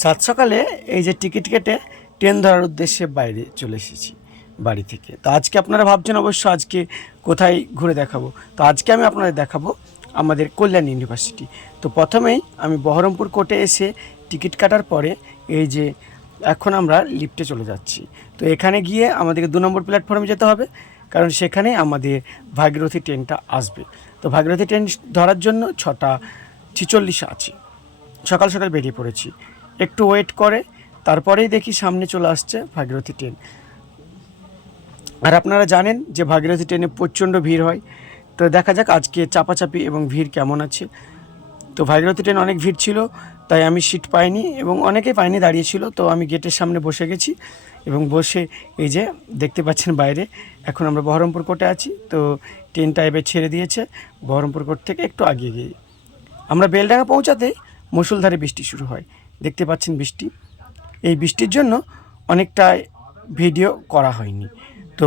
সাত সকালে এই যে টিকিট কেটে ট্রেন ধরার উদ্দেশ্যে বাইরে চলে এসেছি বাড়ি থেকে। তো আজকে আপনারা ভাবছেন অবশ্য আজকে কোথায় ঘুরে দেখাবো। তো আজকে আমি আপনাদের দেখাবো আমাদের কল্যাণ ইউনিভার্সিটি। তো প্রথমেই আমি বহরমপুর কোর্টে এসে টিকিট কাটার পরে এই যে এখন আমরা লিফটে চলে যাচ্ছি। তো এখানে গিয়ে আমাদেরকে দু নম্বর প্ল্যাটফর্মে যেতে হবে, কারণ সেখানে আমাদের ভাগীরথী ট্রেনটা আসবে। তো ভাগীরথী ট্রেন ধরার জন্য ছটা ছিচল্লিশ আছে। সকাল সকাল বেরিয়ে পড়েছি। একটু ওয়েট করে, তারপরেই দেখি সামনে চলে আসছে ভাগীরথী ট্রেন। আর আপনারা জানেন যে ভাগীরথী ট্রেনে প্রচণ্ড ভিড় হয়, তো দেখা যাক আজকে চাপাচাপি এবং ভিড় কেমন আছে। তো ভাগীরথী ট্রেন অনেক ভিড় ছিল, তাই আমি সিট পাইনি এবং অনেকেই পাইনি দাঁড়িয়েছিল তো আমি গেটের সামনে বসে গেছি এবং বসে এই যে দেখতে পাচ্ছেন বাইরে, এখন আমরা বহরমপুর কোর্টে আছি, তো ট্রেনটা এবার ছেড়ে দিয়েছে, বহরমপুর কোর্ট থেকে একটু আগিয়ে গিয়ে। আমরা বেলডাঙ্গা পৌঁছাতে মুসুলধারে বৃষ্টি শুরু হয়। দেখতে পাচ্ছেন বৃষ্টি। এই বৃষ্টির জন্য অনেকটা ভিডিও করা হয়নি। তো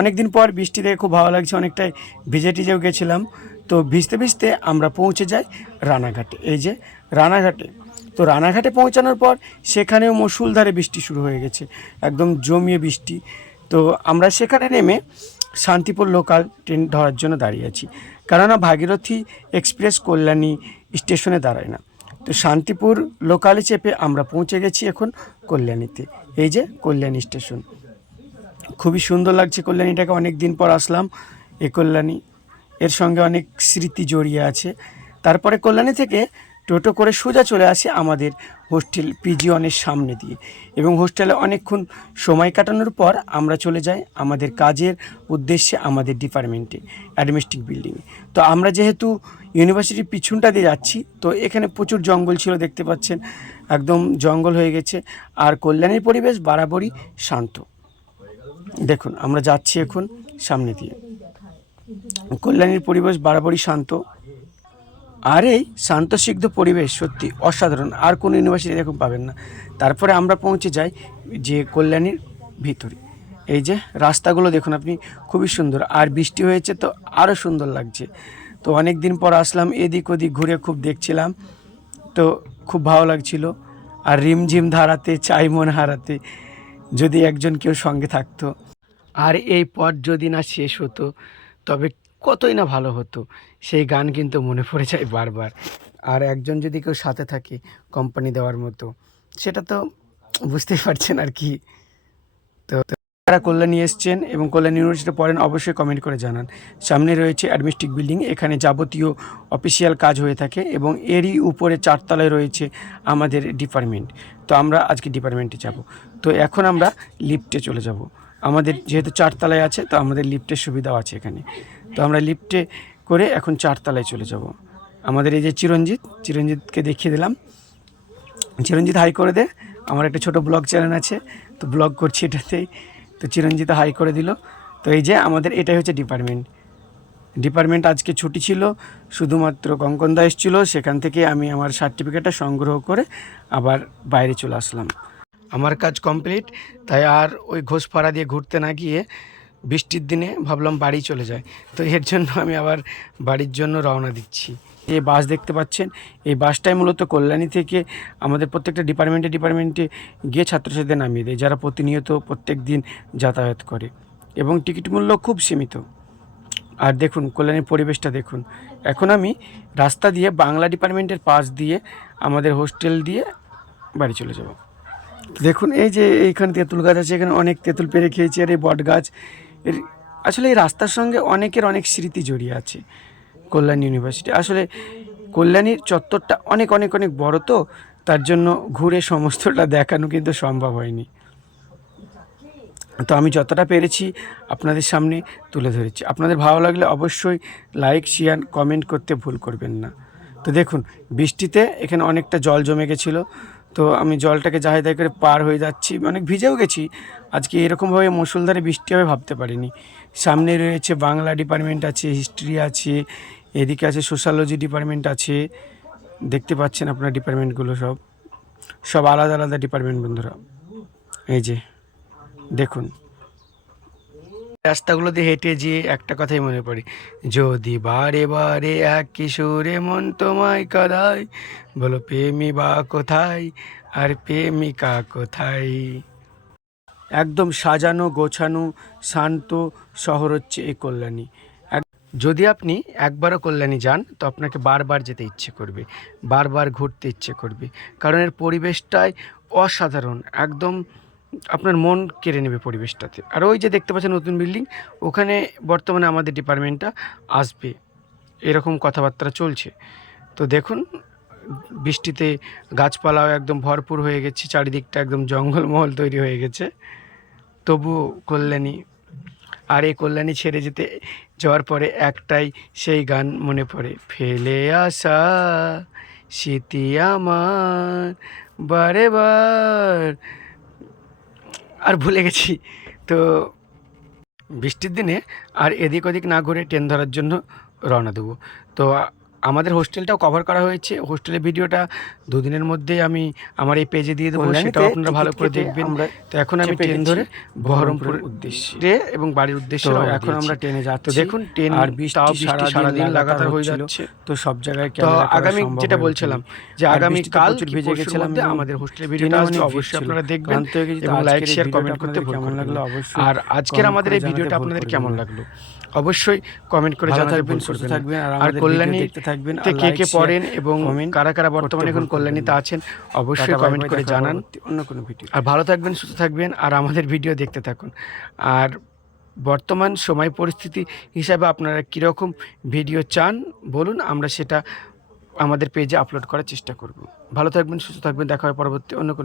অনেক দিন পর বৃষ্টি দেখে খুব ভালো লাগছে, অনেকটাই ভিজে টিজেও গেছিলাম। তো ভিজতে ভিজতে আমরা পৌঁছে যাই রানাঘাটে। এই যে রানাঘাটে। তো রানাঘাটে পৌঁছানোর পর সেখানেও মুসুলধারে বৃষ্টি শুরু হয়ে গেছে। একদম জমিয়ে বৃষ্টি। তো আমরা সেখানে নেমে শান্তিপুর লোকাল ট্রেন ধরার জন্য দাঁড়িয়ে আছি। কেননা ভাগীরথী এক্সপ্রেস কল্যাণী স্টেশনে দাঁড়ায় না। তো শান্তিপুর লোকালে চেপে আমরা পৌঁছে গেছি এখন কল্যাণীতে। এই যে কল্যাণী স্টেশন খুবই সুন্দর লাগছে কল্যাণীটাকে অনেক দিন পর আসলাম এ কল্যাণী। এর সঙ্গে অনেক স্মৃতি জড়িয়ে আছে। তারপরে কল্যাণী থেকে টোটো করে সোজা চলে আসে আমাদের হোস্টেল পিজি অনের সামনে দিয়ে। এবং হোস্টেলে অনেকক্ষণ সময় কাটানোর পর আমরা চলে যাই আমাদের কাজের উদ্দেশ্যে আমাদের ডিপার্টমেন্টে অ্যাডমিনিস্ট্রিক বিল্ডিংয়ে। তো আমরা যেহেতু ইউনিভার্সিটির পিছনটা দিয়ে যাচ্ছি, তো এখানে প্রচুর জঙ্গল ছিল দেখতে পাচ্ছেন। একদম জঙ্গল হয়ে গেছে। আর কল্যাণের পরিবেশ বরাবরই শান্ত। দেখুন, আমরা যাচ্ছি এখন সামনে দিয়ে। কল্যাণীর পরিবেশ বরাবরই শান্ত। আর এই শান্তসিগ্ধ পরিবেশ সত্যি অসাধারণ, আর কোনো ইউনিভার্সিটি এরকম পাবেন না। তারপরে আমরা পৌঁছে যাই যে কল্যাণীর ভিতরে। এই যে রাস্তাগুলো দেখুন আপনি, খুবই সুন্দর। আর বৃষ্টি হয়েছে তো আরও সুন্দর লাগছে। তো অনেক দিন পর আসলাম, এদিক ওদিক ঘুরে খুব দেখছিলাম। তো খুব ভালো লাগছিল। আর রিমঝিম ধারাতে চাই মন হারাতে যদি একজন কেউ সঙ্গে থাকতো। আর এই পথ যদি না শেষ হতো, তবে কতই না ভালো হতো। সেই গান কিন্তু মনে পড়ে যায় বারবার। আর একজন যদি কেউ সাথে থাকে কোম্পানি দেওয়ার মতো, সেটা তো বুঝতেই পারছেন আর কি। তো তো যারা কল্যাণী এসছেন এবং কল্যাণ ইউনিভার্সিটি পড়েন, অবশ্যই কমেন্ট করে জানান। সামনে রয়েছে অ্যাডমিনিস্ট্রিক বিল্ডিং, এখানে যাবতীয় অফিসিয়াল কাজ হয়ে থাকে এবং এরই উপরে চারতলায় রয়েছে আমাদের ডিপার্টমেন্ট তো আমরা আজকে ডিপার্টমেন্টে যাব। তো এখন আমরা লিফটে চলে যাব। আমাদের যেহেতু চারতলায় আছে, তো আমাদের লিফটের সুবিধাও আছে এখানে। তো আমরা লিফটে করে এখন চারতলায় চলে যাব। আমাদের এই যে চিরঞ্জিত, চিরঞ্জিতকে দেখিয়ে দিলাম। চিরঞ্জিত হাই করে দে। আমার একটা ছোট ব্লগ চ্যানেল আছে, তো ব্লগ করছি এটাতেই। তো চিরঞ্জিত হাই করে দিল। তো এই যে আমাদের এটাই হচ্ছে ডিপার্টমেন্ট। ডিপার্টমেন্ট আজকে ছুটি ছিল, শুধুমাত্র কঙ্কনদা এসেছিল, সেখান থেকে আমি আমার সার্টিফিকেটটা সংগ্রহ করে আবার বাইরে চলে আসলাম। আমার কাজ কমপ্লিট, তাই আর ওই ঘোষপাড়া দিয়ে ঘুরতে না গিয়ে বৃষ্টির দিনে ভাবলাম বাড়ি চলে যায় তো এর জন্য আমি আবার বাড়ির জন্য রওনা দিচ্ছি। এই বাস দেখতে পাচ্ছেন, এই বাসটাই মূলত কল্যাণী থেকে আমাদের প্রত্যেকটা ডিপার্টমেন্টে ডিপার্টমেন্টে গিয়ে ছাত্রছাত্রীদের নামিয়ে দেয়, যারা প্রতিনিয়ত প্রত্যেক দিন যাতায়াত করে। এবং টিকিট মূল্য খুব সীমিত। আর দেখুন, কল্যাণীর পরিবেশটা দেখুন। এখন আমি রাস্তা দিয়ে বাংলা ডিপার্টমেন্টের পাশ দিয়ে আমাদের হোস্টেল দিয়ে বাড়ি চলে যাব। দেখুন, এই যে এইখানে তেঁতুল গাছ আছে, এখানে অনেক তেঁতুল পেরে খেয়েছি, আর এই বট গাছ আসলে এই রাস্তার সঙ্গে অনেকের অনেক স্মৃতি জড়িয়ে আছে কল্যাণ ইউনিভার্সিটি। আসলে কল্যাণীর চত্বরটা অনেক অনেক অনেক বড় তো, তার জন্য ঘুরে সমস্তটা দেখানো কিন্তু সম্ভব হয়নি। তো আমি যতটা পেরেছি আপনাদের সামনে তুলে ধরেছি। আপনাদের ভালো লাগলে অবশ্যই লাইক, শেয়ার, কমেন্ট করতে ভুল করবেন না। তো দেখুন, বৃষ্টিতে এখানে অনেকটা জল জমে গেছিল। তো আমি জলটাকে যাহাই তাই করে পার হয়ে যাচ্ছি। অনেক ভিজেও গেছি। আজকে এরকমভাবে মুসুলধারে বৃষ্টি হবে ভাবতে পারিনি। সামনে রয়েছে বাংলা ডিপার্টমেন্ট আছে হিস্ট্রি আছে, এদিকে আছে সোশ্যালজি ডিপার্টমেন্ট আছে। দেখতে পাচ্ছেন আপনার ডিপার্টমেন্টগুলো সব। সব আলাদা আলাদা ডিপার্টমেন্ট বন্ধুরা। এই যে, দেখুন। রাস্তাগুলো দিয়ে হেঁটে যেয়ে একটা কথাই মনে পড়ে। যদি বারে বারে এক কিশোরে মন তোমায় কাদায়, বলো প্রেমী বা কোথায়, আর প্রেমিকা কোথায়? একদম সাজানো, গোছানো, শান্ত শহর হচ্ছে এই কল্যাণী। যদি আপনি একবারও কল্যাণী যান, তো আপনাকে বারবার যেতে ইচ্ছে করবে, বারবার ঘুরতে ইচ্ছে করবে। কারণ এর পরিবেশটাই অসাধারণ, একদম আপনার মন কেড়ে নেবে পরিবেশটাতে। আর ওই যে দেখতে পাচ্ছেন নতুন বিল্ডিং, ওখানে বর্তমানে আমাদের ডিপার্টমেন্টটা আসবে। এরকম কথাবার্তা চলছে। তো দেখুন, বৃষ্টিতে গাছপালাও একদম ভরপুর হয়ে গেছে, চারিদিকটা একদম জঙ্গলমহল তৈরি হয়ে গেছে। তবুও কল্যাণী। আর এই কল্যাণী ছেড়ে যেতে যাওয়ার পরে একটাই সেই গান মনে পড়ে, ফেলে আসা স্মৃতি আমার বারে বার আর ভুলে গেছি। তো বৃষ্টির দিনে আর এদিক ওদিক না ঘুরে ট্রেন ধরার জন্য রওনা দেবো। তো আমাদের হোস্টেলটাও কভার করা হয়েছে। হোস্টেলের ভিডিওটা দুদিনের মধ্যেই আমি আমার এই পেজে দিয়ে দেবো সেটাও আপনারা ভালো করে দেখবেন। তো এখন আমি ট্রেন ধরে বহরমপুরের উদ্দেশ্যে। এবং বাড়ির উদ্দেশ্যে এখন আমরা ট্রেনে যাচ্ছি। দেখুন ট্রেন আর বৃষ্টি সারাদিন লাগাতার হয়ে যাচ্ছে। তো সব জায়গায় তো আগামী যেটা বলছিলাম যে আগামী কাল ভিজে গেছিলাম মধ্যে আমাদের হোস্টেলের ভিডিওটা অবশ্যই আপনারা দেখবেন। এবং লাইক শেয়ার কমেন্ট করতে কেমন লাগল না। অবশ্যই আর আজকের আমাদের এই ভিডিওটা আপনাদের কেমন লাগল? অবশ্যই কমেন্ট করে জানাতে থাকবেন ভুল সুস্থ থাকবেন আর কল্যাণী আর কে কে পড়েন এবং কারা কারা বর্তমানে এখন কল্যাণীতে আছেন অবশ্যই কমেন্ট করে জানান। অন্য কোনো ভিডিও আর ভালো থাকবেন সুস্থ থাকবেন আর আমাদের ভিডিও দেখতে থাকুন। আর বর্তমান সময় পরিস্থিতি হিসাবে আপনারা কীরকম ভিডিও চান বলুন আমরা সেটা আমাদের পেজে আপলোড করার চেষ্টা করব। ভালো থাকবেন সুস্থ থাকবেন দেখা হয় পরবর্তী অন্য কোনো